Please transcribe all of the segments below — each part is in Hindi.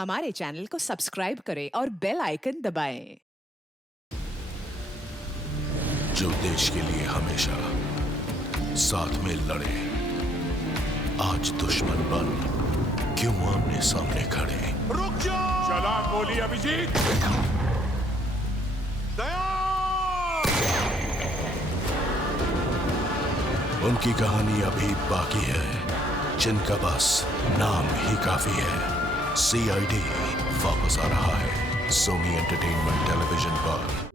हमारे चैनल को सब्सक्राइब करें और बेल आइकन दबाएं। जो देश के लिए हमेशा साथ में लड़े, आज दुश्मन बन क्यों आमने सामने खड़े। रुक जाओ! चला गोली अभिजीत! दया! उनकी कहानी अभी बाकी है, जिनका बस नाम ही काफी है। CID वापस आ रहा है सोनी एंटरटेनमेंट टेलीविजन पर।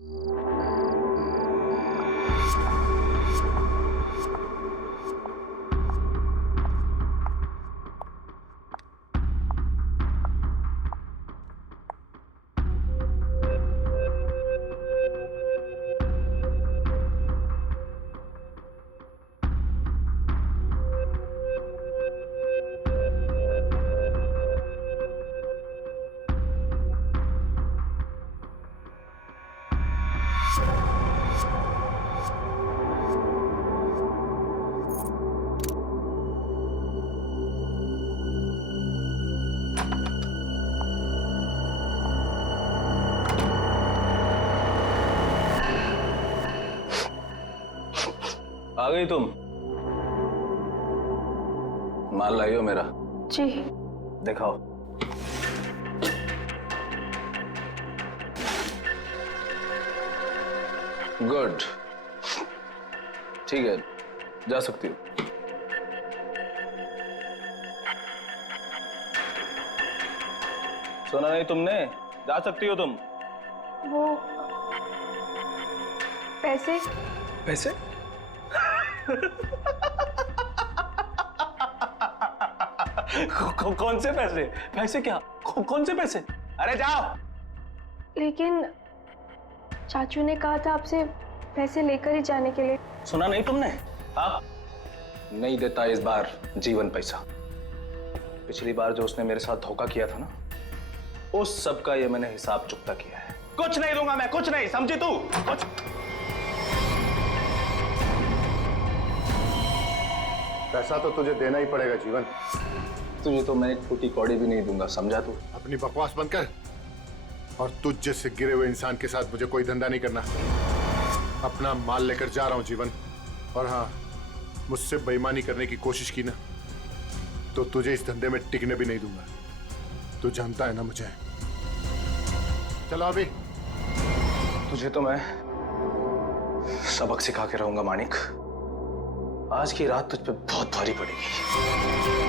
आ गई तुम? माल लाई हो मेरा? जी। दिखाओ। गुड, ठीक है, जा सकती हो। सुना नहीं तुमने? जा सकती हो तुम। वो पैसे? पैसे? कौन से पैसे? पैसे क्या? कौन से पैसे? अरे जाओ। लेकिन चाचू ने कहा था आपसे पैसे लेकर ही जाने के लिए। सुना नहीं तुमने? हाँ, नहीं देता इस बार जीवन पैसा। पिछली बार जो उसने मेरे साथ धोखा किया था ना, उस सब का ये मैंने हिसाब चुकता किया है। कुछ नहीं दूंगा मैं, कुछ नहीं, समझी तू? कुछ पैसा तो तुझे देना ही पड़ेगा जीवन। तुझे तो मैं एक फूटी कौड़ी भी नहीं दूंगा, समझा तू? अपनी बकवास बंद कर और तुझ जैसे गिरे हुए इंसान के साथ मुझे कोई धंधा नहीं करना। अपना माल लेकर जा रहा हूं जीवन। और हाँ, मुझसे बेईमानी करने की कोशिश की ना तो तुझे इस धंधे में टिकने भी नहीं दूंगा। तू जानता है ना मुझे। चलो अभी। तुझे तो मैं सबक सिखा के रहूंगा मानिक। आज की रात तुझ पे बहुत भारी पड़ेगी।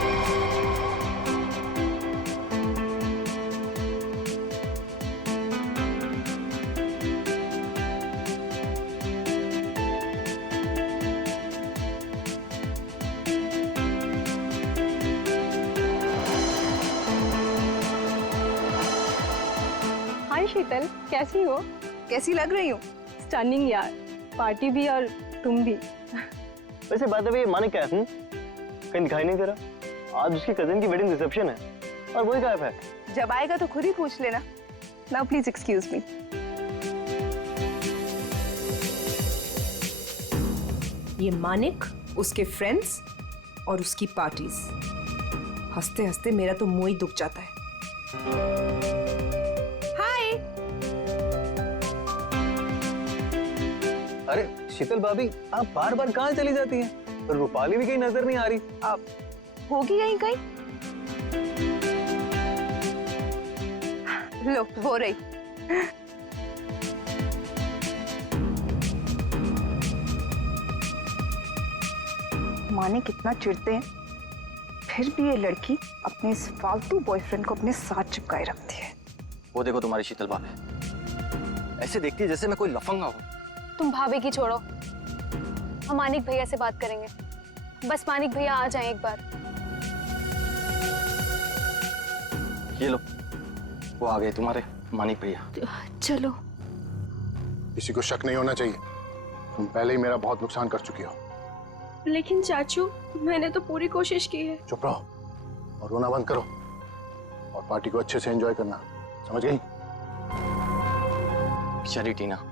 हाय शीतल, कैसी हो? कैसी लग रही हूँ? स्टनिंग यार, पार्टी भी और तुम भी। वैसे बात है, मानिक क्या है? कहीं दिखाई नहीं दे रहा। आज उसकी कजिन की वेडिंग रिसेप्शन है और वही गायब है। जब आएगा तो खुद ही पूछ लेना। Now please excuse me. ये मानिक, उसके फ्रेंड्स और उसकी पार्टीज। हंसते हंसते मेरा तो मुंह ही दुख जाता है। हाय। अरे शीतल भाभी, आप बार बार कहाँ चली जाती हैं? रूपाली भी कहीं नजर नहीं आ रही। आप होगी यहीं कहीं? लो, हो रही। माने कितना चिढ़ते हैं, फिर भी ये लड़की अपने इस फालतू बॉयफ्रेंड को अपने साथ चिपकाए रखती है। वो देखो तुम्हारी शीतल भाभी, ऐसे देखती है जैसे मैं कोई लफंगा हूँ। तुम भाभी की छोड़ो, हम मानिक भैया से बात करेंगे। बस मानिक भैया आ जाएं एक बार। ये लो, वो आ गए तुम्हारे मानिक भैया। चलो। किसी को शक नहीं होना चाहिए। तुम पहले ही मेरा बहुत नुकसान कर चुकी हो। लेकिन चाचू, मैंने तो पूरी कोशिश की है। चुप रहो और रोना बंद करो और पार्टी को अच्छे से एंजॉय करना, समझ गई? बेचारी टीना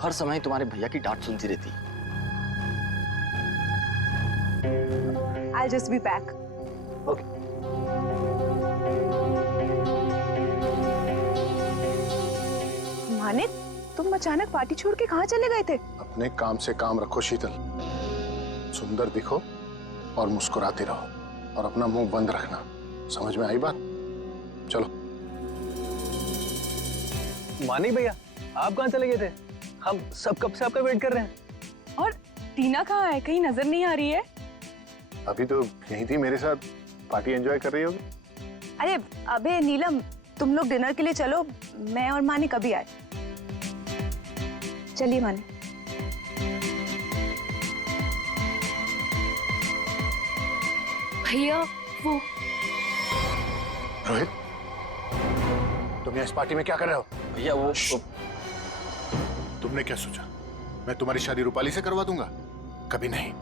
हर समय तुम्हारे भैया की डांट सुनती रहती। I'll just be back. Okay. Manik, तुम अचानक पार्टी छोड़ के कहाँ चले गए थे? अपने काम से काम रखो शीतल। सुंदर दिखो और मुस्कुराते रहो और अपना मुंह बंद रखना। समझ में आई बात? चलो। मानिक भैया, आप कहाँ चले गए थे? हम सब कब से आपका वेट कर रहे हैं। और टीना कहाँ है? कहीं नजर नहीं आ रही है। अभी तो यहीं थी मेरे साथ, पार्टी एंजॉय कर रही होगी। अरे अबे नीलम, तुम लोग डिनर के लिए चलो, मैं और मानिक अभी आए। चलिए मानिक। भैया वो रोहित, तुम यहाँ इस पार्टी में क्या कर रहे हो? भैया वो तुमने क्या सोचा मैं तुम्हारी शादी रूपाली से करवा दूंगा? कभी नहीं।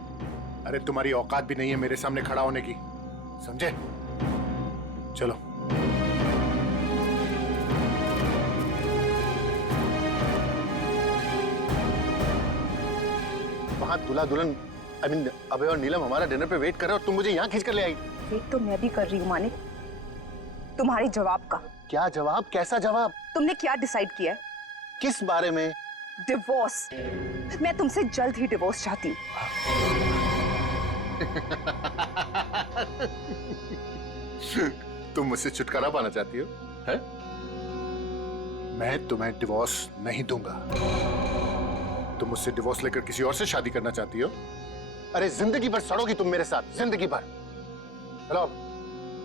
अरे तुम्हारी औकात भी नहीं है मेरे सामने खड़ा होने की, समझे? चलो। वहां दूल्हा दुल्हन अबे और नीलम हमारा डिनर पे वेट कर रहे हो और तुम मुझे यहाँ खींच कर ले आई। वेट तो मैं भी कर रही हूँ मानिक, तुम्हारे जवाब का। क्या जवाब? कैसा जवाब? तुमने क्या डिसाइड किया है? किस बारे में? डिवोर्स। मैं तुमसे जल्द ही डिवोर्स चाहती हूँ। तुम मुझसे छुटकारा पाना चाहती हो, है? मैं तुम्हें डिवोर्स नहीं दूंगा। तुम मुझसे डिवोर्स लेकर किसी और से शादी करना चाहती हो? अरे जिंदगी भर सड़ोगी तुम मेरे साथ, जिंदगी भर। चलो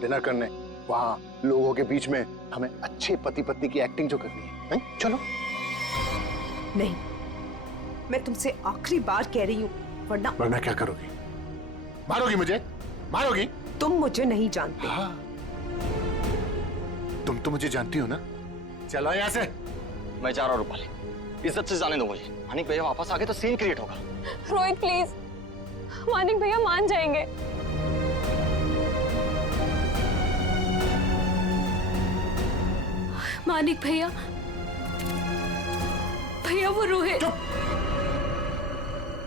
डिनर करने, वहां लोगों के बीच में हमें अच्छे पति पत्नी की एक्टिंग जो करनी है, चलो। नहीं, मैं तुमसे आखिरी बार कह रही हूँ, वरना क्या करोगी? मारोगी मुझे? मारोगी? तुम मुझे नहीं जानते। हाँ। तुम तो मुझे जानती हो ना। चलो यहाँ से। मैं जा रहा हूँ रूपाली, इज्जत से जाने दो मुझे। मानिक भैया वापस आ गए तो सीन क्रिएट होगा। रोहित प्लीज, मानिक भैया मान जाएंगे। मानिक भैया, भैया वो रोहित।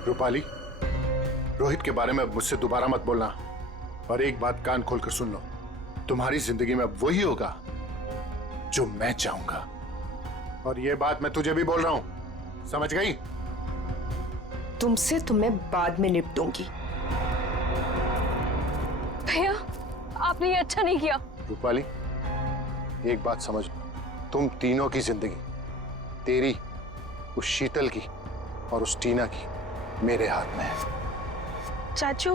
रूपाली, रोहित के बारे में अब मुझसे दोबारा मत बोलना। और एक बात कान खोलकर सुन लो, तुम्हारी जिंदगी में अब वही होगा जो मैं चाहूंगा। और ये बात मैं तुझे भी बोल रहा हूं, समझ गई? तुमसे तो मैं बाद में निपटूंगी। भैया आपने ये अच्छा नहीं किया। रूपाली, एक बात समझ, तुम तीनों की जिंदगी, तेरी, उस शीतल की और उस टीना की, मेरे हाथ में है। चाचू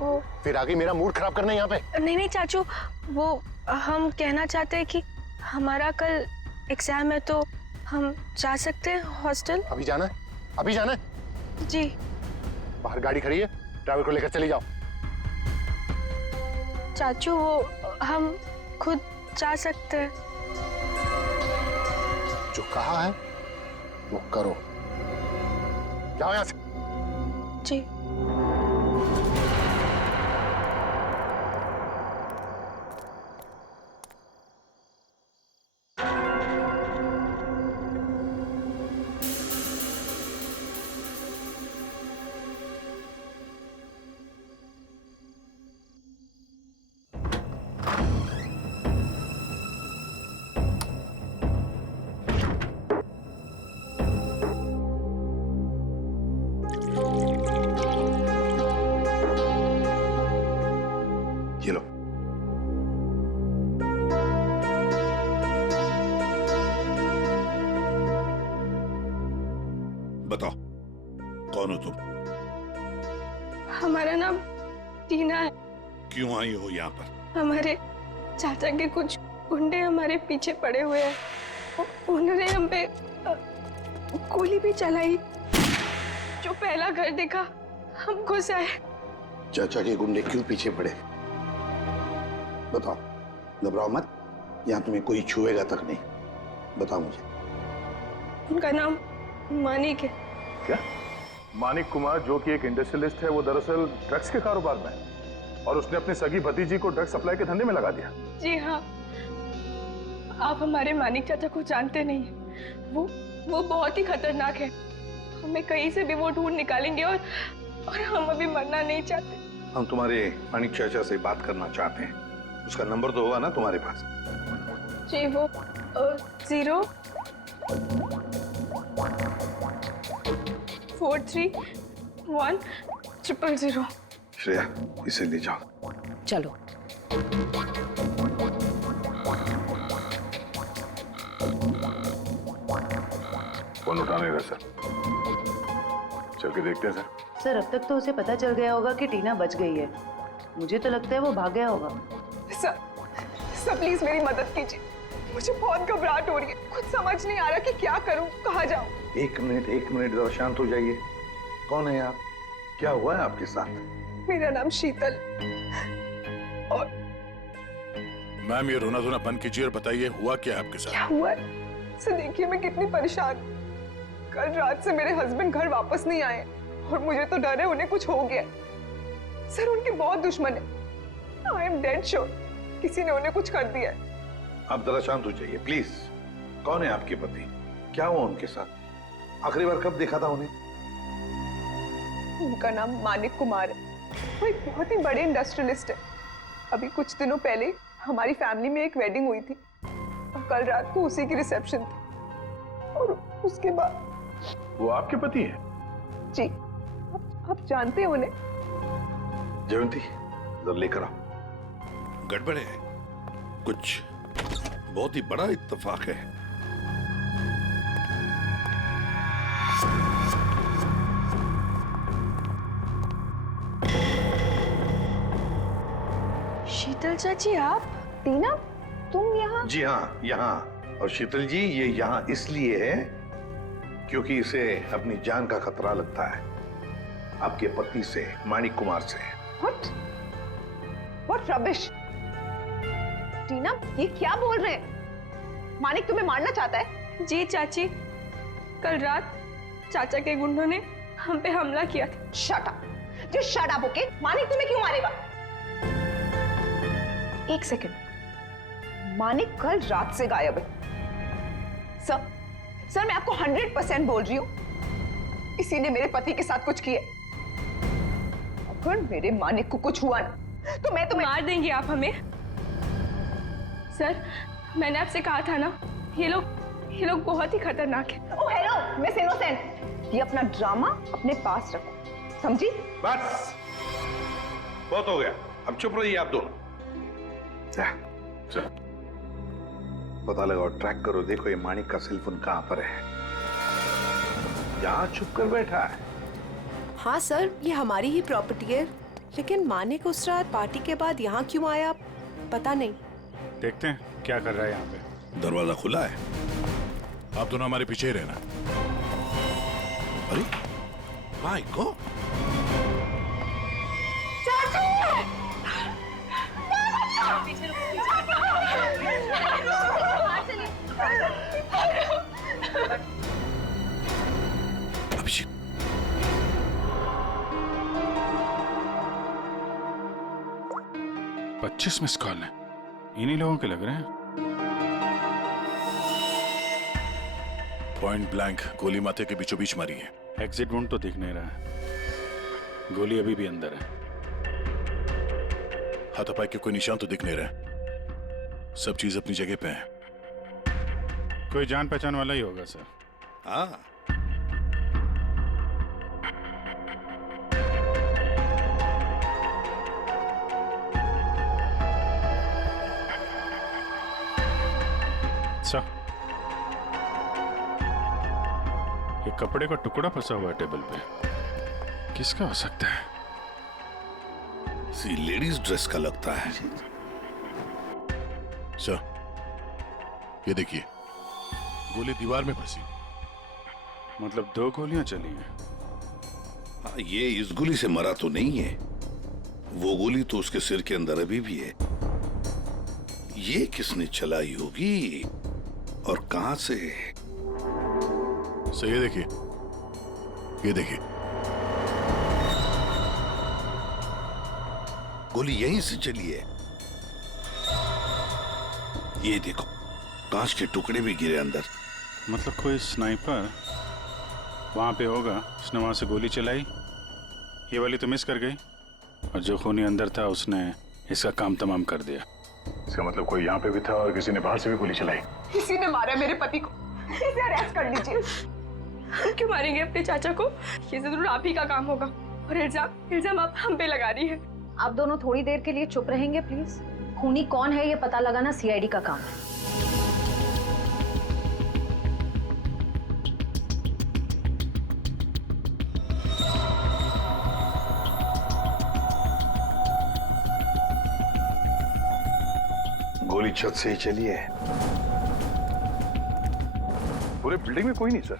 वो फिर आगे मेरा मूड खराब करना यहाँ पे? नहीं चाचू, वो हम कहना चाहते हैं कि हमारा कल एग्जाम है तो हम जा सकते हैं हॉस्टल। अभी जाना है? अभी जाना है? जी। बाहर गाड़ी खड़ी है, ड्राइवर को लेकर चली जाओ। चाचू वो हम खुद जा सकते हैं। जो कहा है वो करो। जाओ यहाँ से। जी। ये लो। बताओ कौन हो तुम? हमारा नाम टीना है। क्यों आई हो यहाँ पर? हमारे चाचा के कुछ गुंडे हमारे पीछे पड़े हुए हैं। उन्होंने हम पे गोली भी चलाई। जो पहला घर देखा हम घुस आए। चाचा के गुंडे क्यों पीछे पड़े? बताओ, घबराओ मत, यहाँ तुम्हें कोई छुएगा तक नहीं। बताओ मुझे। उनका नाम मानिक है। क्या? मानिक कुमार, जो कि एक इंडस्ट्रियलिस्ट है, वो दरअसल ड्रग्स के कारोबार में है और उसने अपनी सगी भतीजी को ड्रग्स सप्लाई के धंधे में लगा दिया। जी हाँ, आप हमारे मानिक चाचा को जानते नहीं हैं। वो बहुत ही खतरनाक है। हमें कहीं से भी वो ढूंढ निकालेंगे और हम अभी मरना नहीं चाहते। हम तुम्हारे मानिक चाचा से बात करना चाहते हैं। उसका नंबर तो होगा ना तुम्हारे पास? जी, वो 0 43100। श्रेया, इसे ले जाओ। चलो। फोन उठा नहीं रहा सर। चल के देखते हैं सर। सर अब तक तो उसे पता चल गया होगा कि टीना बच गई है। मुझे तो लगता है वो भाग गया होगा। सर प्लीज मेरी मदद कीजिए, मुझे बहुत घबराहट हो रही है, कुछ समझ नहीं आ रहा कि क्या करूं, कहाँ जाऊं। एक मिनट जरा शांत हो जाइए। कौन है आप? क्या हुआ है आपके साथ? मेरा नाम शीतल और मैम ये रोना धोना बंद कीजिए और बताइए हुआ क्या है आपके साथ? क्या हुआ है? सर देखिए मैं कितनी परेशान। कल रात से मेरे हस्बैंड घर वापस नहीं आए और मुझे तो डर है उन्हें कुछ हो गया। सर उनके बहुत दुश्मन है। आई एम डेड श्योर किसी ने उन्हें कुछ कर दिया है। आप जरा शांत हो जाइए प्लीज। कौन है आपके पति? क्या हुआ उनके साथ? आखिरी बार कब देखा था उन्हें? उनका नाम मानिक कुमार है। वो एक बहुत ही बड़े इंडस्ट्रियलिस्ट है। अभी कुछ दिनों पहले हमारी फैमिली में एक वेडिंग हुई थी और कल रात को उसी की रिसेप्शन थी और उसके बाद। वो आपके पति है? जी, आप जानते हैं उन्हें? जयंती जरा लेकर आओ। गड़बड़ है, कुछ बहुत ही बड़ा इत्तेफाक है। शीतल चाची आप? टीना तुम यहाँ? जी हाँ, यहाँ। और शीतल जी ये यहाँ इसलिए है क्योंकि इसे अपनी जान का खतरा लगता है आपके पति से, मानिक कुमार से। What rubbish? टीना ये क्या बोल रहे हैं? मानिक तुम्हें मारना चाहता है? जी चाची, कल रात चाचा के गुंडों ने हम पे हमला किया था। Shut up! Just shut up, okay? Manik तुम्हें क्यों मारेगा? एक सेकंड, मानिक कल रात से गायब है। सर मैं आपको 100% बोल रही हूँ, इसी ने मेरे पति के साथ कुछ किया। अगर मेरे मानिक को कुछ हुआ ना तो मैं तुम्हें मार देंगे आप हमें। सर मैंने आपसे कहा था ना, ये लोग बहुत ही खतरनाक है। ओह हेलो मिस इनोसेंट, ये अपना ड्रामा अपने पास रखो, समझी? बस बहुत हो गया, अब चुप रहिए आप दोनों। पता लगाओ, ट्रैक करो, देखो ये मानिक का सेल फोन कहां पर है। यहाँ छुप कर बैठा है। हाँ सर, ये हमारी ही प्रॉपर्टी है, लेकिन मानिक उस रात पार्टी के बाद यहाँ क्यों आया पता नहीं। देखते हैं क्या कर रहा है यहाँ पे। दरवाजा खुला है, आप दोनों हमारे पीछे ही रहना। अरे my God, Abhishek 25 miss call है, इन्हीं लोगों के लग रहे हैं। पॉइंट ब्लैंक गोली माथे के बीचों बीच मारी है। एग्जिट वुंड तो दिख नहीं रहा है, गोली अभी भी अंदर है। हाथापाई के कोई निशान तो दिख नहीं रहे, सब चीज अपनी जगह पे है। कोई जान पहचान वाला ही होगा सर। हाँ, एक कपड़े का टुकड़ा फंसा हुआ है टेबल पे, किसका हो सकता है? सी लेडीज ड्रेस का लगता है। सर ये देखिए, गोली दीवार में फंसी। मतलब 2 गोलियां चली हैं। हाँ, ये इस गोली से मरा तो नहीं है, वो गोली तो उसके सिर के अंदर अभी भी है। ये किसने चलाई होगी और कहां से? सर ये देखिए, ये देखिए, गोली यहीं से चली है। ये देखो, कांच के टुकड़े भी गिरे अंदर। मतलब कोई स्नाइपर वहां पे होगा, उसने वहां से गोली चलाई, ये वाली तो मिस कर गई, और जो खूनी अंदर था उसने इसका काम तमाम कर दिया। इसका मतलब कोई यहाँ पे भी था और किसी ने बाहर से भी गोली चलाई। किसी ने मारा मेरे पति को, इसे अरेस्ट कर लीजिए। क्यों मारेंगे अपने चाचा को? ये जरूर आप ही का काम होगा। और इल्जाम आप हम पे लगा रही है। आप दोनों थोड़ी देर के लिए चुप रहेंगे प्लीज। खूनी कौन है ये पता लगाना सीआईडी का काम है। गोली छत से ही चली है। पूरे बिल्डिंग में कोई नहीं सर,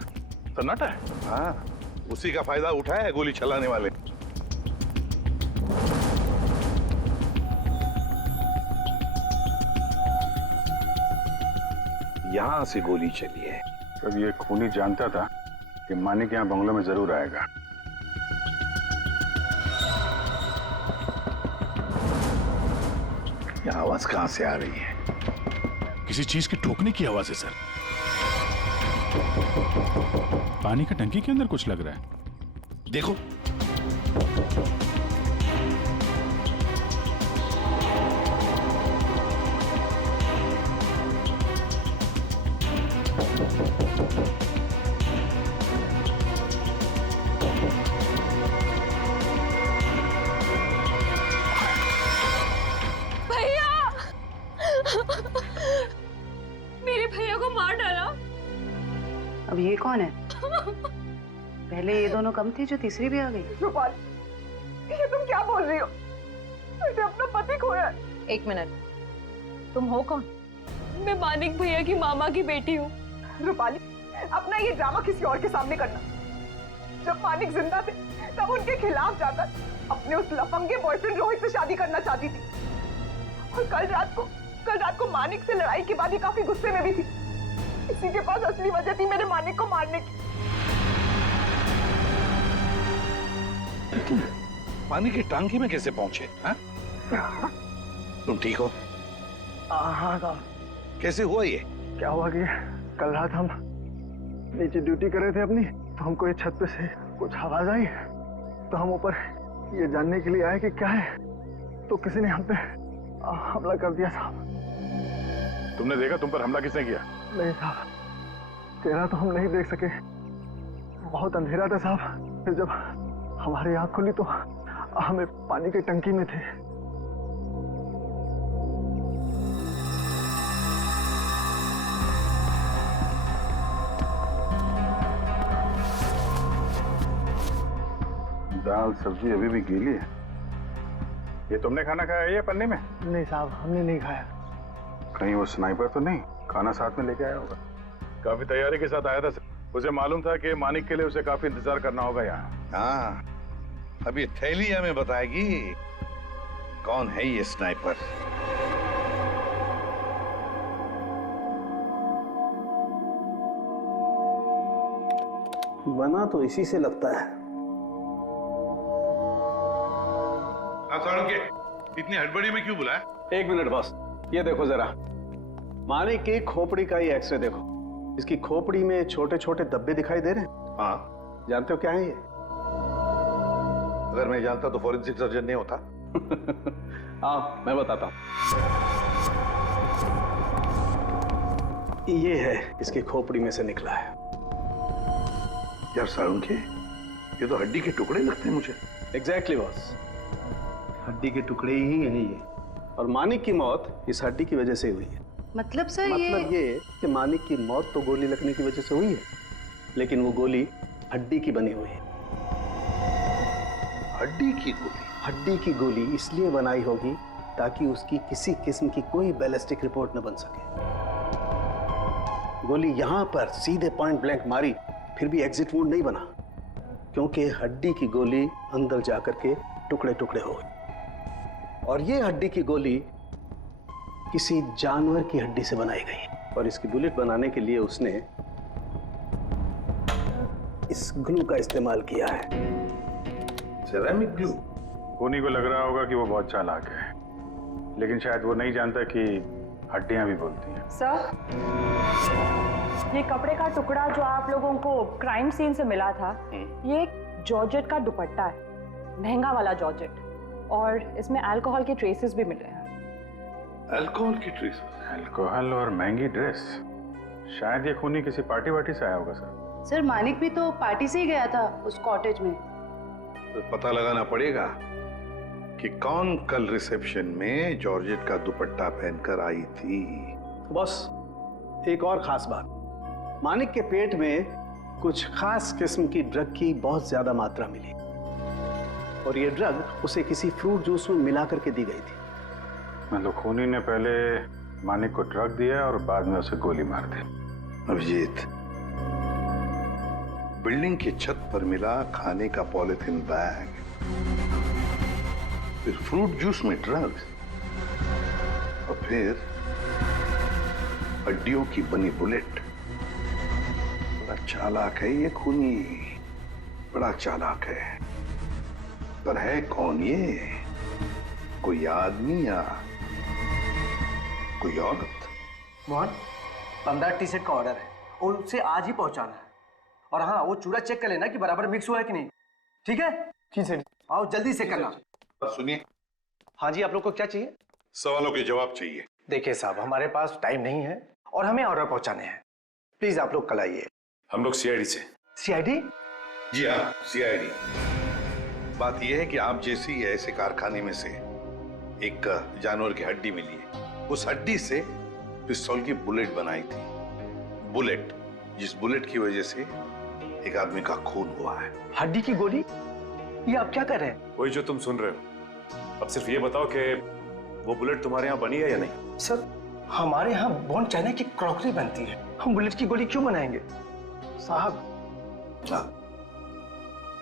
सन्नाटा है। हाँ, उसी का फायदा उठाया है गोली चलाने वाले। यहां से गोली चली है। तब ये खूनी जानता था कि मानिक यहाँ बंगलों में जरूर आएगा। ये आवाज कहां से आ रही है? किसी चीज की ठोकने की आवाज है सर। पानी का टंकी के अंदर कुछ लग रहा है। देखो। मेरे भैया को मार डाला। अब ये कौन है? पहले ये दोनों कम थे, जो तीसरी भी आ गई। रूपाली, ये तुम क्या बोल रही हो? मैंने अपना पति खोया है। एक मिनट, तुम हो कौन? मैं मानिक भैया की मामा की बेटी हूँ। रूपाली, अपना ये ड्रामा किसी और के सामने करना। जब मानिक जिंदा थे तब उनके खिलाफ जाकर अपने उस लफंगे बॉयफ्रेंड रोहित से शादी करना चाहती थी। और कल रात को मानिक से लड़ाई के बाद ये काफी गुस्से में भी थी। इसी के पास असली वजह थी मेरे मानिक को मारने की। तुम पानी की टांकी में कैसे पहुंचे? हाँ? तुम ठीक हो? हाँ साहब। कैसे हुआ ये? क्या हुआ कि कल रात हम नीचे ड्यूटी कर रहे थे अपनी, तो हमको ये छत पे से कुछ आवाज आई, तो हम ऊपर ये जानने के लिए आए कि क्या है, तो किसी ने हम पे हमला कर दिया साहब। तुमने देखा तुम पर हमला किसने किया? नहीं साहब, चेहरा तो हम नहीं देख सके, बहुत अंधेरा था साहब। फिर जब हमारी आंख खुली तो हमें पानी की टंकी में थे। दाल सब्जी अभी भी गीली है। ये तुमने खाना खाया है ये पन्नी में? नहीं साहब, हमने नहीं खाया। कहीं वो स्नाइपर तो नहीं खाना साथ में लेके आया होगा? काफी तैयारी के साथ आया था सर। उसे मालूम था कि मानिक के लिए उसे काफी इंतजार करना होगा यहाँ। हाँ, अभी थैली हमें बताएगी कौन है ये स्नाइपर। बना तो इसी से लगता है। इतनी हड़बड़ी में क्यों बुलाया? एक मिनट बॉस, ये देखो जरा, मानिक की खोपड़ी का ये एक्सरे देखो। इसकी खोपड़ी में छोटे छोटे धब्बे दिखाई दे रहे हैं। हाँ, जानते हो क्या है ये? अगर मैं जानता तो फॉरेंसिक सर्जन नहीं होता। हाँ, मैं बताता हूँ। ये है इसकी खोपड़ी में से निकला है। यार सारुण के, ये तो हड्डी के टुकड़े लगते हैं मुझे। एग्जैक्टली बॉस, हड्डी के टुकड़े ही है ये। और मानिक की मौत इस हड्डी की वजह से हुई है। मतलब सर मतलब ये कि मानिक की मौत तो गोली लगने की वजह से हुई है, लेकिन वो गोली हड्डी की बनी हुई है। हड्डी की गोली? हड्डी की गोली इसलिए बनाई होगी ताकि उसकी किसी किस्म की कोई बैलिस्टिक रिपोर्ट न बन सके। गोली यहां पर सीधे पॉइंट ब्लैंक मारी, फिर भी एग्जिट वुंड नहीं बना, क्योंकि हड्डी की गोली अंदर जाकर के टुकड़े टुकड़े हो गए। और ये हड्डी की गोली किसी जानवर की हड्डी से बनाई गई, और इसकी बुलेट बनाने के लिए उसने इस ग्लू का इस्तेमाल किया है। Ceramic glue? खूनी को लग रहा होगा कि वो बहुत चालाक है, लेकिन शायद वो नहीं जानता कि हड्डियां भी बोलती हैं। सर, ये कपड़े का टुकड़ा जो आप लोगों को क्राइम सीन से मिला था, ये एक जॉर्जेट का दुपट्टा है, महंगा वाला जॉर्जेट, और इसमें अल्कोहल के ट्रेसेस भी मिल रहे हैं। अल्कोहल की ट्रेसेस? अल्कोहल और महंगी ड्रेस, शायद ये खूनी किसी पार्टी वार्टी से आया होगा सर। सर मानिक भी तो पार्टी से ही गया था उस कॉटेज में। तो पता लगाना पड़ेगा कि कौन कल रिसेप्शन में जॉर्जेट का दुपट्टा पहनकर आई थी। बॉस, एक और खास बात, मानिक के पेट में कुछ खास किस्म की ड्रग की बहुत ज्यादा मात्रा मिली और ये ड्रग उसे किसी फ्रूट जूस में मिला करके दी गई थी। मतलब खूनी ने पहले मानिक को ड्रग दिया और बाद में उसे गोली मार दी। अभिजीत, बिल्डिंग की छत पर मिला खाने का पॉलिथीन बैग, फिर फ्रूट जूस में ड्रग्स और फिर हड्डियों की बनी बुलेट। बड़ा चालाक है ये खूनी, बड़ा चालाक है। पर है कौन ये? कोई आदमी या कोई औरत? मोहन, 15 टी शर्ट का ऑर्डर है और उसे आज ही पहुंचाना है। और हाँ, वो चूड़ा चेक कर लेना कि बराबर मिक्स हुआ है कि नहीं। ठीक है? जी सर। आओ जल्दी से करना। सुनिए। हाँ जी, आप लोग को क्या चाहिए? सवालों के जवाब चाहिए। देखिए साहब, हमारे पास टाइम नहीं है और हमें ऑर्डर पहुंचाने हैं। प्लीज आप लोग कल आइए। हम लोग सीआईडी से। सीआईडी? जी हाँ, सीआईडी। बात यह है कि आप जैसी ऐसे कारखाने में से एक जानवर की हड्डी मिली है। उस हड्डी से पिस्तौल की बुलेट बनाई थी। बुलेट, जिस बुलेट की वजह से एक आदमी का खून हुआ है। हड्डी की गोली? ये आप क्या कर रहे हैं? वही जो तुम सुन रहे हो। अब सिर्फ ये बताओ कि वो बुलेट तुम्हारे यहाँ बनी है या नहीं? सर, हमारे यहाँ बॉन चाइना की क्रॉकरी बनती है, हम बुलेट की गोली क्यों बनाएंगे? साहब,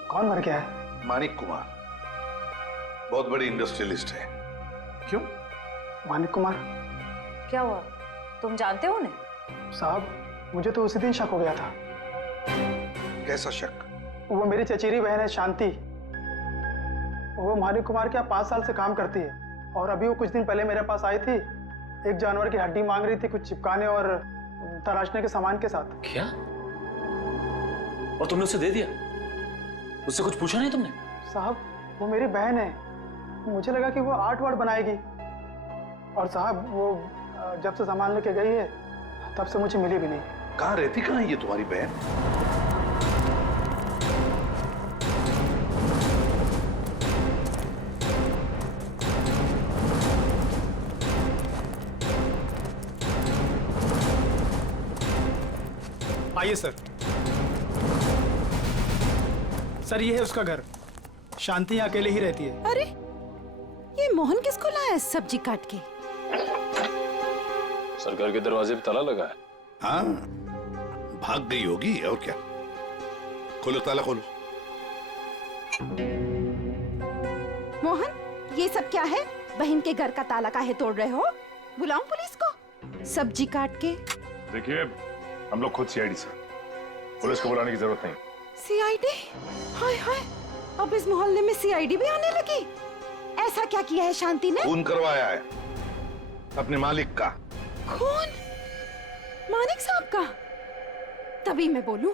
कौन मर गया है? मानिक कुमार, बहुत बड़े इंडस्ट्रियलिस्ट है। क्यों? मानिक कुमार? क्या हुआ? तुम जानते हो उन्हें? साहब, मुझे तो उसी दिन शक हो गया था। कैसा शक? वो मेरी चचेरी बहन है शांति। वो मानिक कुमार के यहाँ 5 साल से काम करती है और अभी वो कुछ दिन पहले मेरे पास आई थी। एक जानवर की हड्डी मांग रही थी कुछ चिपकाने और तराशने के सामान के साथ। क्या? और तुमने उसे दे दिया? उससे कुछ पूछा नहीं तुमने? साहब, वो मेरी बहन है, मुझे लगा कि वो आर्ट वार्ट बनाएगी। और साहब, वो जब से सामान लेके गई है तब से मुझे मिली भी नहीं। कहाँ रहती, कहाँ है ये तुम्हारी बहन? आइए सर। सर, ये है उसका घर। शांति अकेले ही रहती है। अरे, ये मोहन किसको लाया है सब्जी काट के? सर, घर के दरवाजे पे ताला लगा है। हाँ, भाग गई होगी और क्या। खोलो, ताला खोलो। मोहन, ये सब क्या है? बहन के घर का ताला काहे तोड़ रहे हो? बुलाऊं पुलिस को? सब्जी काट के। देखिए, हम लोग खुद सीआईडी से, पुलिस को बुलाने की जरूरत नहीं। सीआईडी? हाय हाय, अब इस मोहल्ले में सीआईडी भी आने लगी। ऐसा क्या किया है शांति ने? खून करवाया है अपने मालिक का। खून? मानिक साहब का? तभी मैं बोलूं,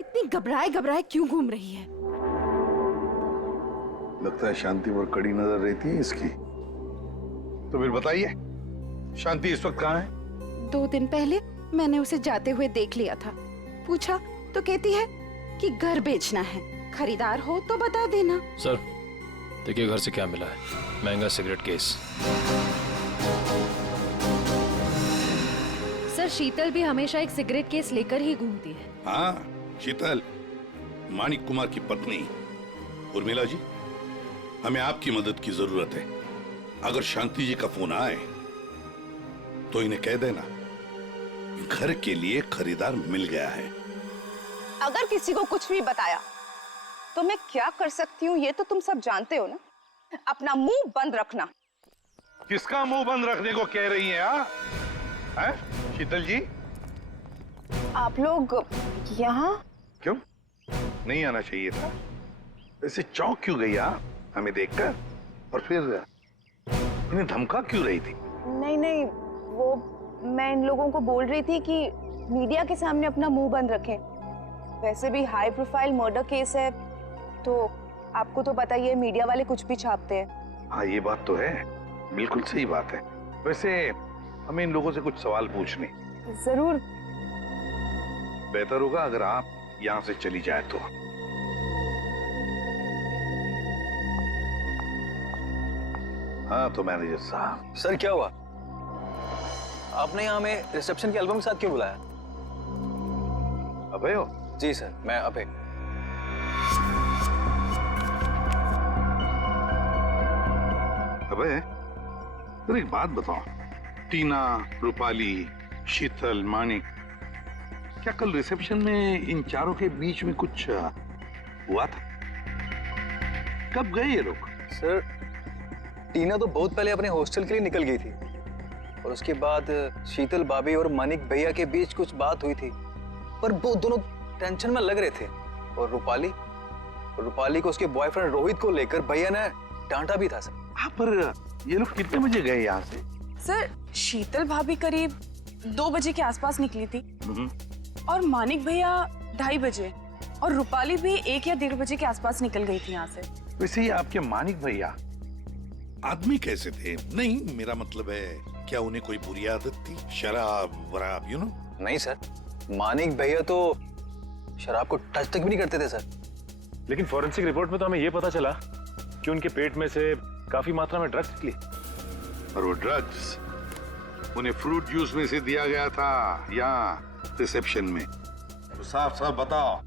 इतनी घबराए घबराए क्यों घूम रही है? लगता है शांति पर कड़ी नजर रहती है इसकी। तो फिर बताइए, शांति इस वक्त कहाँ है? 2 दिन पहले मैंने उसे जाते हुए देख लिया था। पूछा तो कहती है कि घर बेचना है, खरीदार हो तो बता देना। सर, देखिए घर से क्या मिला है। महंगा सिगरेट केस। सर, शीतल भी हमेशा एक सिगरेट केस लेकर ही घूमती है। हाँ, शीतल, मानिक कुमार की पत्नी। उर्मिला जी, हमें आपकी मदद की जरूरत है। अगर शांति जी का फोन आए तो इन्हें कह देना घर के लिए खरीदार मिल गया है। अगर किसी को कुछ भी बताया तो मैं क्या कर सकती हूँ ये तो तुम सब जानते हो ना। अपना मुंह बंद रखना। किसका मुंह बंद रखने को कह रही हैं? हैं? शीतल जी, आप लोग यहाँ क्यों? नहीं आना चाहिए था। ऐसे चौंक क्यों गई आप हमें देखकर? और फिर इन्हें धमका क्यों रही थी? नहीं नहीं, वो मैं इन लोगों को बोल रही थी कि मीडिया के सामने अपना मुंह बंद रखें। वैसे भी हाई प्रोफाइल मर्डर केस है तो आपको तो पता ही है, मीडिया वाले कुछ भी छापते हैं। हाँ, ये बात तो है, बिल्कुल सही बात है। वैसे हमें इन लोगों से कुछ सवाल पूछने। जरूर। बेहतर होगा अगर आप यहां से चली जाए तो। हाँ तो मैनेजर साहब। सर क्या हुआ? आपने यहाँ हमें रिसेप्शन के एल्बम के साथ क्यों बुलाया? अभय हो? जी सर, मैं अभय। अबे फिर एक बात बताओ, टीना, रूपाली, शीतल, मानिक, क्या कल रिसेप्शन में इन चारों के बीच में कुछ हुआ था? कब गए ये लोग? सर टीना तो बहुत पहले अपने हॉस्टल के लिए निकल गई थी और उसके बाद शीतल भाभी और मानिक भैया के बीच कुछ बात हुई थी, पर वो दोनों टेंशन में लग रहे थे। और रूपाली को उसके बॉयफ्रेंड रोहित को लेकर भैया ने डांटा भी था सर। हाँ पर ये लोग कितने बजे गए यहाँ से? सर शीतल भाभी करीब 2 बजे के आसपास निकली थी और मानिक भैया 2:30 बजे और रूपाली भी 1 या 1:30 बजे के आसपास निकल गई थी यहाँ से। वैसे ही आपके मानिक भैया आदमी कैसे थे? नहीं, मेरा मतलब है क्या उन्हें कोई बुरी आदत थी? शराब वराब, यू नो? नहीं सर, मानिक भैया तो शराब को टच तक भी नहीं करते थे सर। लेकिन फॉरेंसिक रिपोर्ट में तो हमें यह पता चला कि उनके पेट में से काफी मात्रा में ड्रग्स निकली। और वो ड्रग्स उन्हें फ्रूट जूस में से दिया गया था यहाँ रिसेप्शन में। तो साफ साफ बताओ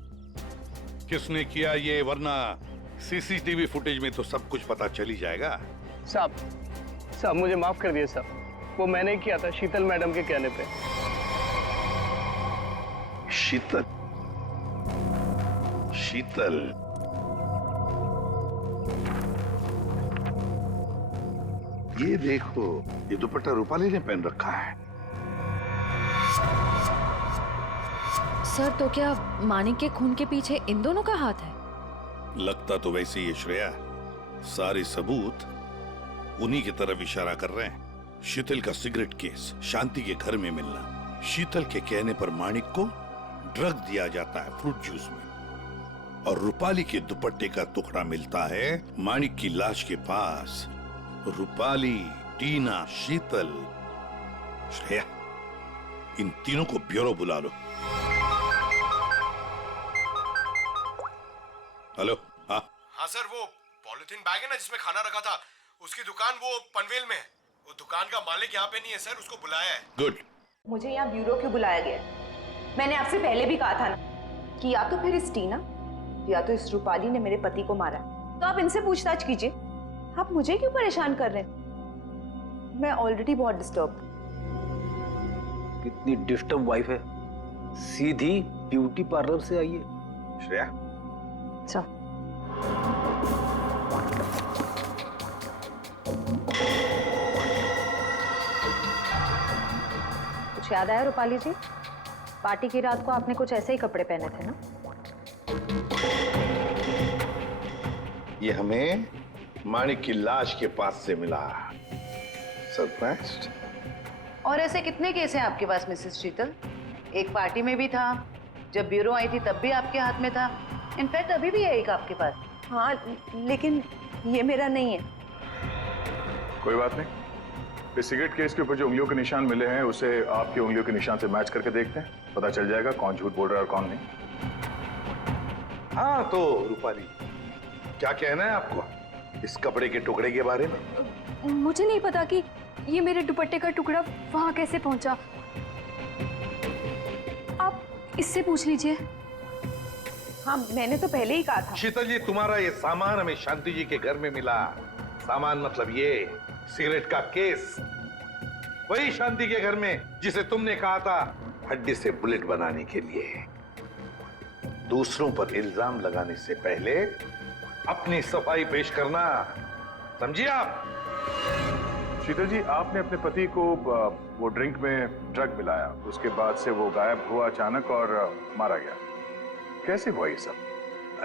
किसने किया ये, वरना सीसीटीवी फुटेज में तो सब कुछ पता चली जाएगा। साहब मुझे माफ कर दिए साहब, वो मैंने किया था शीतल मैडम के कहने पे। शीतल? ये देखो, ये दुपट्टा रूपाली ने पहन रखा है। सर तो क्या मानिक के खून के पीछे इन दोनों का हाथ है? लगता तो वैसे ही है श्रेया, सारे सबूत उन्हीं की तरफ इशारा कर रहे हैं। शीतल का सिगरेट केस, शांति के घर में मिलना, शीतल के कहने पर मानिक को ड्रग दिया जाता है फ्रूट जूस में, और रूपाली के दुपट्टे का टुकड़ा मिलता है मानिक की लाश के पास। रूपाली, टीना, शीतल, श्रेया, इन तीनों को ब्यूरो बुला लो। हेलो? हाँ सर, वो पॉलिथीन बैग है ना जिसमें खाना रखा था, उसकी दुकान वो पनवेल में है। वो दुकान का मालिक यहाँ पे नहीं है सर, उसको बुलाया है। गुड। मुझे यहाँ ब्यूरो क्यों बुलाया गया? मैंने आपसे पहले भी कहा था ना कि या तो फिर इस टीना या तो इस रूपाली ने मेरे पति को मारा, तो आप इनसे पूछताछ कीजिए। आप मुझे क्यों परेशान कर रहे हैं? मैं ऑलरेडी बहुत डिस्टर्ब। कितनी डिस्टर्ब वाइफ है, सीधी ब्यूटी पार्लर से आई है। श्रेया, अच्छा कुछ याद आया रूपाली जी? पार्टी की रात को आपने कुछ ऐसे ही कपड़े पहने थे ना? ये हमें मानिक की लाश के पास से मिला। सरप्राइज्ड। और ऐसे कितने केस हैं आपके पास मिसेस शीतल? एक पार्टी में भी था, जब ब्यूरो आई थी तब भी आपके हाथ में था, इनफैक्ट अभी भी है एक आपके पास। हाँ, लेकिन ये मेरा नहीं है। कोई बात नहीं, इस सिगरेट केस के ऊपर जो उंगलियों के निशान मिले हैं उसे आपकी उंगलियों के निशान से मैच करके देखते हैं, पता चल जाएगा कौन झूठ बोल रहा है और कौन नहीं। हाँ तो रूपाली, क्या कहना है आपको इस कपड़े के टुकड़े के बारे में? मुझे नहीं पता कि ये मेरे दुपट्टे का टुकड़ा वहां कैसे पहुंचा। आप इससे पूछ लीजिए। हाँ, मैंने तो पहले ही कहा था। शीतल जी, तुम्हारा ये सामान हमें शांति जी के घर में मिला। सामान मतलब ये सिगरेट का केस, वही शांति के घर में जिसे तुमने कहा था हड्डी से बुलेट बनाने के लिए। दूसरों पर इल्जाम लगाने से पहले अपनी सफाई पेश करना, समझिए आप? शीतल जी, आपने अपने पति को वो ड्रिंक में ड्रग मिलाया, उसके बाद से वो गायब हुआ अचानक और मारा गया। कैसे हुआ ये सब?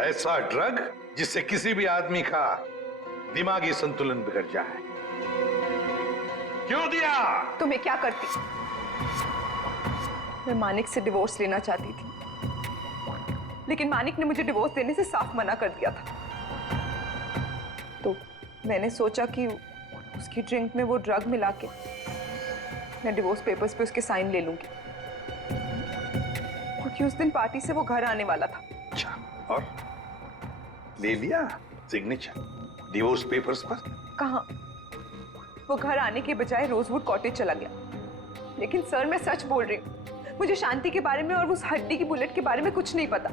ऐसा ड्रग जिससे किसी भी आदमी का दिमागी संतुलन बिगड़ जाए। क्यों दिया? तो मैं क्या करती? मैं मानिक से डिवोर्स लेना चाहती थी, लेकिन मानिक ने मुझे डिवोर्स देने से साफ मना कर दिया था। तो मैंने सोचा कि उसकी ड्रिंक में वो ड्रग मिला के मैं डिवोर्स पेपर्स पे उसके साइन ले लूंगी। क्योंकि उस दिन पार्टी से वो घर आने वाला था। अच्छा, और ले लिया सिग्नेचर डिवोर्स पेपर्स पर? कहाँ, वो घर आने के बजाय रोजवुड कॉटेज चला गया। लेकिन सर मैं सच बोल रही हूँ, मुझे शांति के बारे में और उस हड्डी की बुलेट के बारे में कुछ नहीं पता।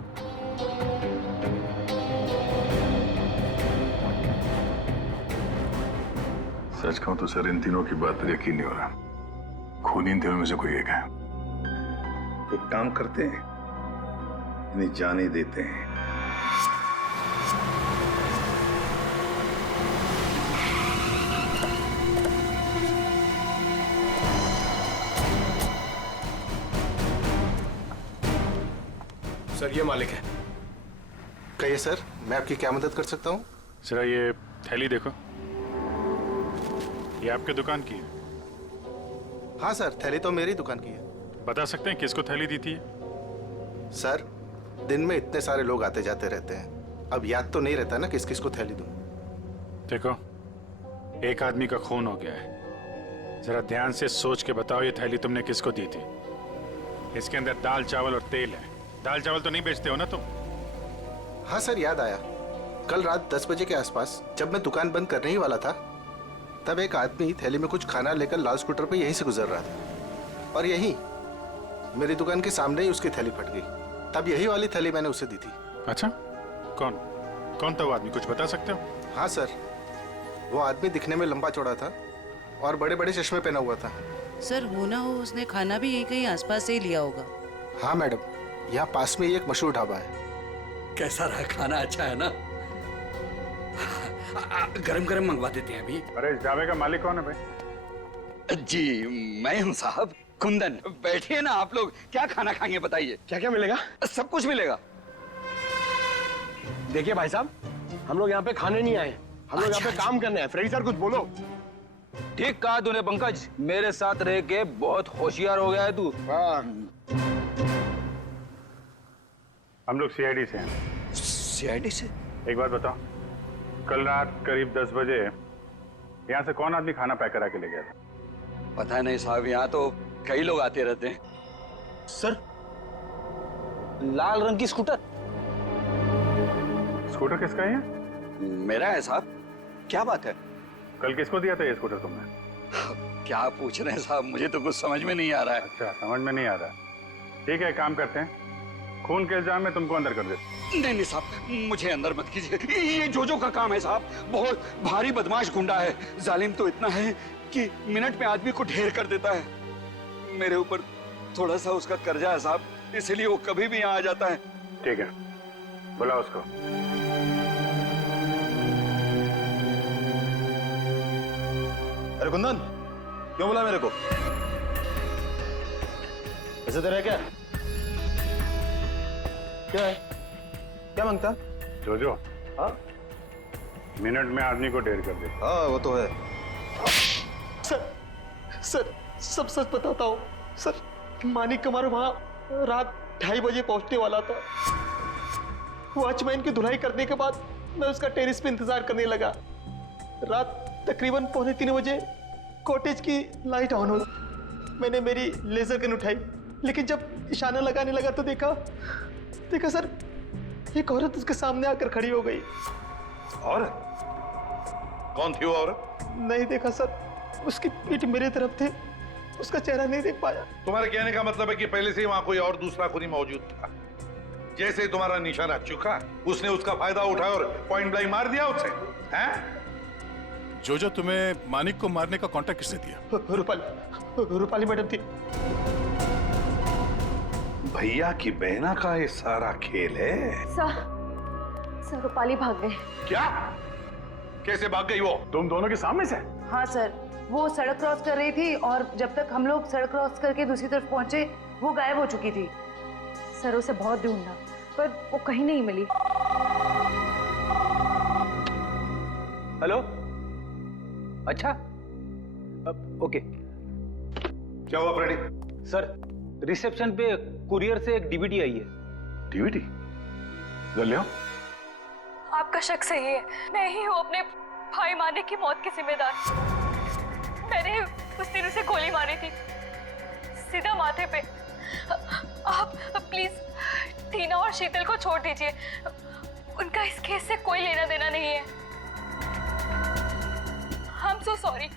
सच कहूं तो सर इन तीनों की बात पर यकीन नहीं हो रहा। खूनी इन तीनों में से कोई एक है। एक काम करते हैं, इन्हें जाने देते हैं। सर ये मालिक है। कहिए सर, मैं आपकी क्या मदद कर सकता हूँ? जरा ये थैली देखो, ये आपके दुकान की है? हाँ सर, थैली तो मेरी दुकान की है। बता सकते हैं किसको थैली दी थी? सर, दिन में इतने सारे लोग आते जाते रहते हैं, अब याद तो नहीं रहता ना किस किस को थैली दूं। देखो, एक आदमी का खून हो गया है, जरा ध्यान से सोच के बताओ ये थैली तुमने किसको दी थी? इसके अंदर दाल चावल और तेल है। दाल चावल तो नहीं बेचते हो ना तुम? हाँ सर, याद आया। कल रात 10 बजे के आसपास जब मैं दुकान बंद करने ही वाला था, तब एक आदमी थैली में कुछ खाना लेकर लाल स्कूटर पे यहीं से गुजर रहा था, और यहीं मेरी दुकान के सामने ही उसकी थैली फट गई। तब यही वाली थैली मैंने उसे दी थी। अच्छा, कौन कौन था वो आदमी, कुछ बता सकते हो? हाँ सर, वो आदमी दिखने में लंबा चौड़ा था और बड़े बड़े चश्मे पहना हुआ था। सर हो ना हो उसने खाना भी यहीं कहीं आसपास से ही लिया होगा। हाँ मैडम, यहाँ पास में ही एक मशहूर ढाबा है। कैसा रहा खाना? अच्छा है ना? गरम गरम मंगवा देते हैं अभी। अरे इस ढाबे का मालिक कौन है भाई? जी मैं हूँ साहब, कुंदन। बैठिए ना आप लोग, क्या खाना खाएंगे बताइए? क्या क्या मिलेगा? सब कुछ मिलेगा। देखिए भाई साहब, हम लोग यहाँ पे खाने नहीं आए, हम लोग यहाँ पे काम करने आए। फ्रेडी सर कुछ बोलो। ठीक कहा तूने पंकज, मेरे साथ रह के बहुत होशियार हो गया है तू। हम लोग सीआईडी से हैं। सीआईडी से? एक बात बताओ, कल रात करीब 10 बजे यहाँ से कौन आदमी खाना पैक करा के ले गया था? पता नहीं साहब, यहाँ तो कई लोग आते रहते हैं। सर, लाल रंग की स्कूटर। स्कूटर किसका है? मेरा है साहब। क्या बात है? कल किसको दिया था ये स्कूटर तुमने? क्या पूछ रहे हैं साहब, मुझे तो कुछ समझ में नहीं आ रहा है। अच्छा, समझ में नहीं आ रहा। ठीक है, काम करते हैं, खून के इल्जाम में तुमको अंदर कर देते। नहीं नहीं साहब, मुझे अंदर मत कीजिए। ये जोजो का काम है साहब, बहुत भारी बदमाश गुंडा है। जालिम तो इतना है कि मिनट में आदमी को ढेर कर देता है। मेरे ऊपर थोड़ा सा उसका कर्जा है साहब, इसलिए वो कभी भी यहाँ आ जाता है। ठीक है, बुलाओ उसको। अरे कुंदन, क्यों बोला मेरे को? ऐसे तेरा क्या क्या है? क्या मांगता? जोजो। हाँ? मिनट में आदमी को ढेर कर दे। हाँ वो तो है। सर सब सच बताता हूँ सर। मानिक हमारे वहाँ रात 2:30 बजे पहुंचने वाला था। वॉचमैन की धुलाई करने के बाद मैं उसका टेरिस पे इंतजार करने लगा। रात तकरीबन 2:45 बजे कॉटेज की लाइट ऑन हुई। मैंने मेरी लेजर गन उठाई, लेकिन जब इशारा लगाने लगा तो देखा सर, एक औरत उसके सामने आकर खड़ी हो गई। औरत? कौन थी वो औरत? नहीं देखा सर, उसकी पीठ मेरी तरफ थी, उसका चेहरा नहीं देख पाया। तुम्हारे कहने का मतलब है कि पहले से ही वहां कोई और दूसरा खूनी मौजूद था। जैसे ही तुम्हारा निशाना चुका, उसने उसका फायदा उठाया और पॉइंट ब्लैंक मार दिया उसे, हैं? जोजो, तुम्हें मानिक को मारने का कॉन्ट्रैक्ट किसने दिया? रूपाली मैडम थी। भैया की बहना का ये सारा खेल है। सर रूपाली भाग गए। क्या? कैसे भाग गई वो? तुम दोनों के सामने से? हाँ सर, वो सड़क क्रॉस कर रही थी और जब तक हम लोग सड़क क्रॉस करके दूसरी तरफ पहुंचे वो गायब हो चुकी थी। सर उसे बहुत ढूंढा पर वो कहीं नहीं मिली। हेलो, अच्छा ओके। क्या हुआ फ्रेडी? सर रिसेप्शन पे कुरियर से एक डीवीडी आई है। डीवीडी? ले आओ। आपका शक सही है, मैं ही हूँ अपने भाई मानिक की मौत की जिम्मेदार। मैंने उस दिन उसे गोली मारी थी, सीधा माथे पे। आप प्लीज टीना और शीतल को छोड़ दीजिए, उनका इस केस से कोई लेना देना नहीं है। I am so sorry.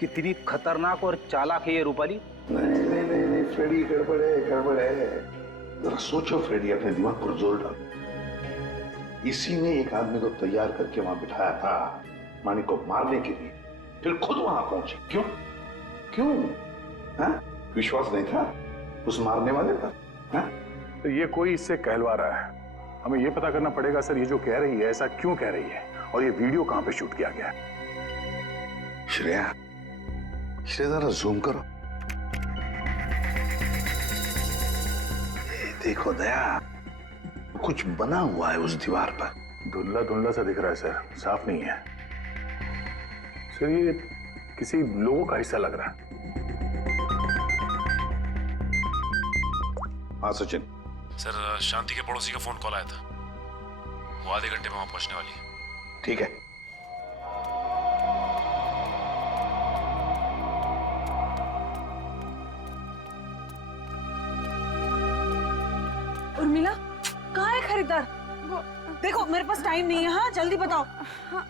कितनी खतरनाक और चालाक है ये रूपाली। नहीं फ्रेडी, गड़बड़ है। जरा सोचो फ्रेडी, अपने दिमाग पर जोर डालो। इसी ने एक आदमी को तैयार करके वहां बिठाया था मानिक को मारने के लिए, फिर खुद वहां पहुंचे। क्यों? हाँ? विश्वास नहीं था उस मारने वाले पर? हाँ? तो ये कोई इससे कहलवा रहा है। हमें ये पता करना पड़ेगा सर, ये जो कह रही है ऐसा क्यों कह रही है, और ये वीडियो कहां पे शूट किया गया है। श्रेया जरा जूम करो। ये देखो दया, कुछ बना हुआ है उस दीवार पर। धुंधला सा दिख रहा है सर, साफ नहीं है सर। ये किसी लोगों का हिस्सा लग रहा है। हाँ सचिन। सर शांति के पड़ोसी का फोन कॉल आया था, वो आधे घंटे में वहां पहुंचने वाली है। ठीक है। उर्मिला, कहाँ है खरीदार? देखो मेरे पास टाइम नहीं है। हाँ जल्दी बताओ। हाँ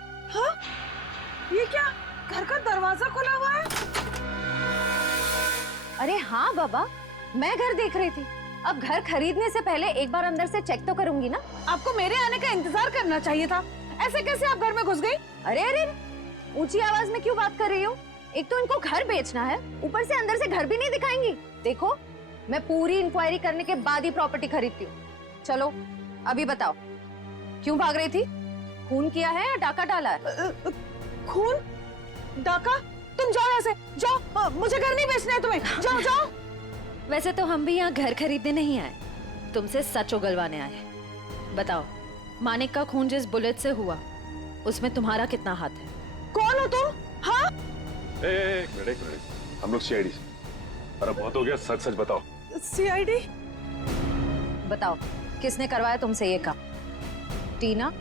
ये क्या, घर का दरवाजा खुला हुआ है? अरे हाँ बाबा, मैं घर देख रही थी। अब घर खरीदने से पहले एक बार अंदर से चेक तो करूंगी ना। आपको मेरे आने का इंतजार करना चाहिए था। ऐसे कैसे आप घर में घुस गई? अरे ऊंची आवाज में क्यों बात कर रही हो? एक तो इनको घर बेचना है, ऊपर से अंदर से घर भी नहीं दिखाएंगी। देखो मैं पूरी इंक्वायरी करने के बाद ही प्रॉपर्टी खरीदती हूँ। चलो अभी बताओ, क्यों भाग रही थी? खून किया है या डाका डाला है? खून? डाका? तुम जाओ यहाँ से, जाओ। मुझे घर नहीं बेचना है तुम्हें, जाओ। वैसे तो हम भी यहाँ घर खरीदने नहीं आए, तुमसे सच उगलवाने आए। बताओ, मानिक का खून जिस बुलेट से हुआ उसमें तुम्हारा कितना हाथ है? कौन हो तुम? हाँ? एक मिनट, हम लोग सीआईडी से। अरे बहुत हो गया, सच बताओ। सीआईडी? बताओ किसने करवाया तुमसे ये काम? टीना,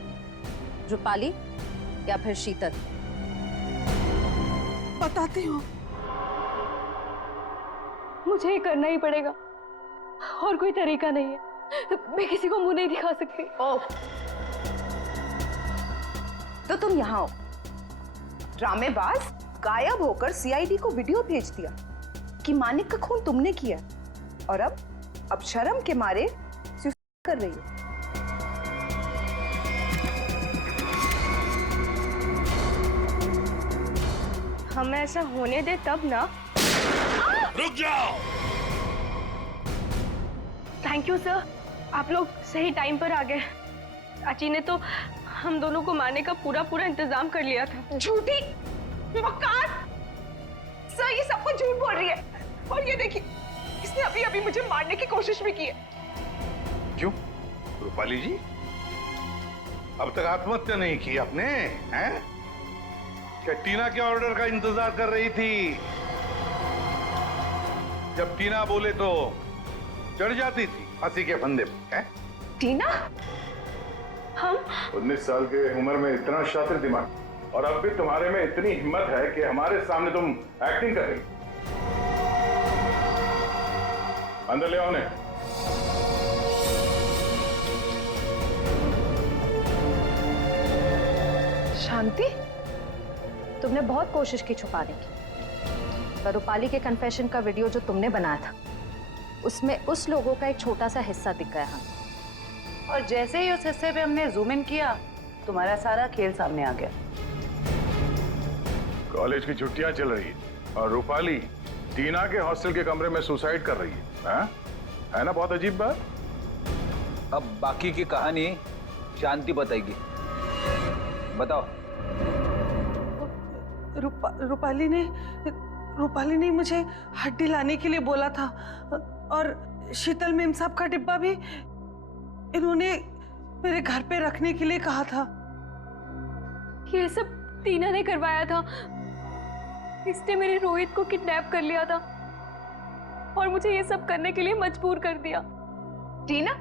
रूपाली या फिर शीतल? बताती हूँ। मुझे ये करना ही पड़ेगा, और कोई तरीका नहीं है। मैं किसी को मुंह नहीं दिखा सकती। तो तुम यहाँ हो, ड्रामेबाज, गायब होकर सीआईडी को वीडियो भेज दिया कि मानिक का खून तुमने किया, और अब शर्म के मारे सुसाइड कर रही हो। हम ऐसा होने दे तब ना। रुक जाओ। थैंक यू सर, आप लोग सही टाइम पर आ गए। चाची ने तो हम दोनों को मारने का पूरा इंतजाम कर लिया था। झूठी मक्कार! सर ये सब कुछ झूठ बोल रही है, और ये देखिए इसने अभी मुझे मारने की कोशिश भी की है। क्यों रूपाली जी, अब तक आत्महत्या नहीं की आपने? हैं? क्या टीना के ऑर्डर का इंतजार कर रही थी? जब टीना बोले तो चढ़ जाती थी फांसी के फंदे पे। टीना? हम 19 साल के उम्र में इतना शातिर दिमाग, और अब भी तुम्हारे में इतनी हिम्मत है कि हमारे सामने तुम एक्टिंग कर रही। अंदर ले आओ उन्हें। शांति, तुमने बहुत कोशिश की छुपाने की, पर रूपाली के कन्फेशन का वीडियो जो तुमने बनाया था उसमें उस लोगों का एक छोटा सा हिस्सा दिख गया हमें। और जैसे ही उस हिस्से पे हमने जूम इन किया, तुम्हारा सारा खेल सामने आ गया। कॉलेज की छुट्टियां चल रही है और रूपाली टीना के हॉस्टल के कमरे में सुसाइड कर रही है ना? बहुत अजीब बात। अब बाकी की कहानी शांति बताएगी। बताओ। रूपाली ने मुझे हड्डी लाने के लिए बोला था, और शीतल मेम साहब का डिब्बा भी इन्होंने मेरे घर पे रखने के लिए कहा था। ये सब टीना ने करवाया था। इसने मेरे रोहित को किडनैप कर लिया था और मुझे ये सब करने के लिए मजबूर कर दिया। टीना?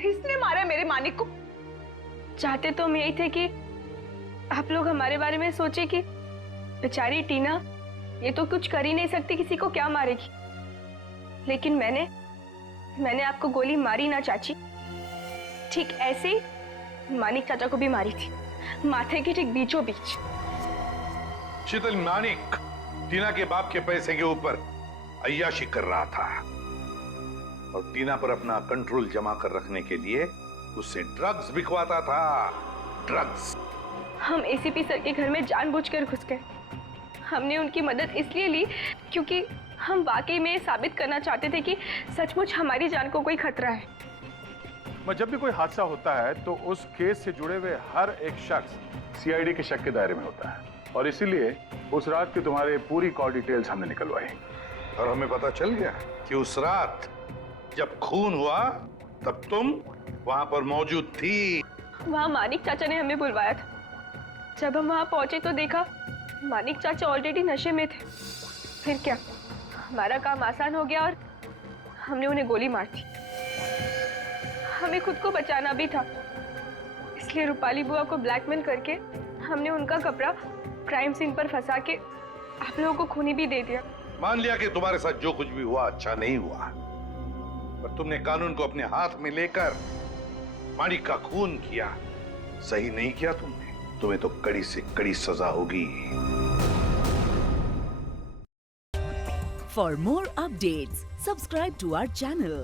इसने मारा मेरे मानिक को? चाहते तो हम यही थे कि आप लोग हमारे बारे में सोचे कि बेचारी टीना ये तो कुछ कर ही नहीं सकती, किसी को क्या मारेगी। लेकिन मैंने मैंने आपको गोली मारी ना चाची, ठीक ऐसे ही मानिक चाचा को भी मारी थी, माथे के ठीक बीचों बीच। शीतल, मानिक टीना के बाप के पैसे के ऊपर अय्याशी कर रहा था और टीना पर अपना कंट्रोल जमा कर रखने के लिए उससे ड्रग्स बिकवाता था। ड्रग्स। हम एसीपी सर के घर में जानबूझकर घुस गए। हमने उनकी मदद इसलिए ली क्योंकि हम वाकई में साबित करना चाहते थे कि सचमुच हमारी जान को कोई खतरा है। जब भी कोई हादसा होता है तो उस केस से जुड़े हुए हर एक शख्स सीआईडी के शक के दायरे में होता है, और इसीलिए उस रात की तुम्हारे पूरी कॉल डिटेल्स हमने निकलवाई और हमें पता चल गया कि उस रात जब खून हुआ तब तुम वहां पर मौजूद थी। वहाँ मानिक चाचा ने हमें बुलवाया था। जब हम वहाँ पहुंचे तो देखा मानिक चाचा ऑलरेडी नशे में थे। फिर क्या, हमारा काम आसान हो गया और हमने उन्हें गोली मार दी। हमें खुद को बचाना भी था, इसलिए रूपाली बुआ को ब्लैकमेल करके हमने उनका कपड़ा क्राइम सीन पर फंसा के आप लोगों को खूनी भी दे दिया। मान लिया कि तुम्हारे साथ जो कुछ भी हुआ अच्छा नहीं हुआ, पर तुमने कानून को अपने हाथ में लेकर मानिक का खून किया। सही नहीं किया तुमने। तुम्हें तो कड़ी से कड़ी सजा होगी। For more updates, subscribe to our channel,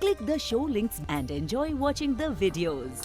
click the show links and enjoy watching the videos.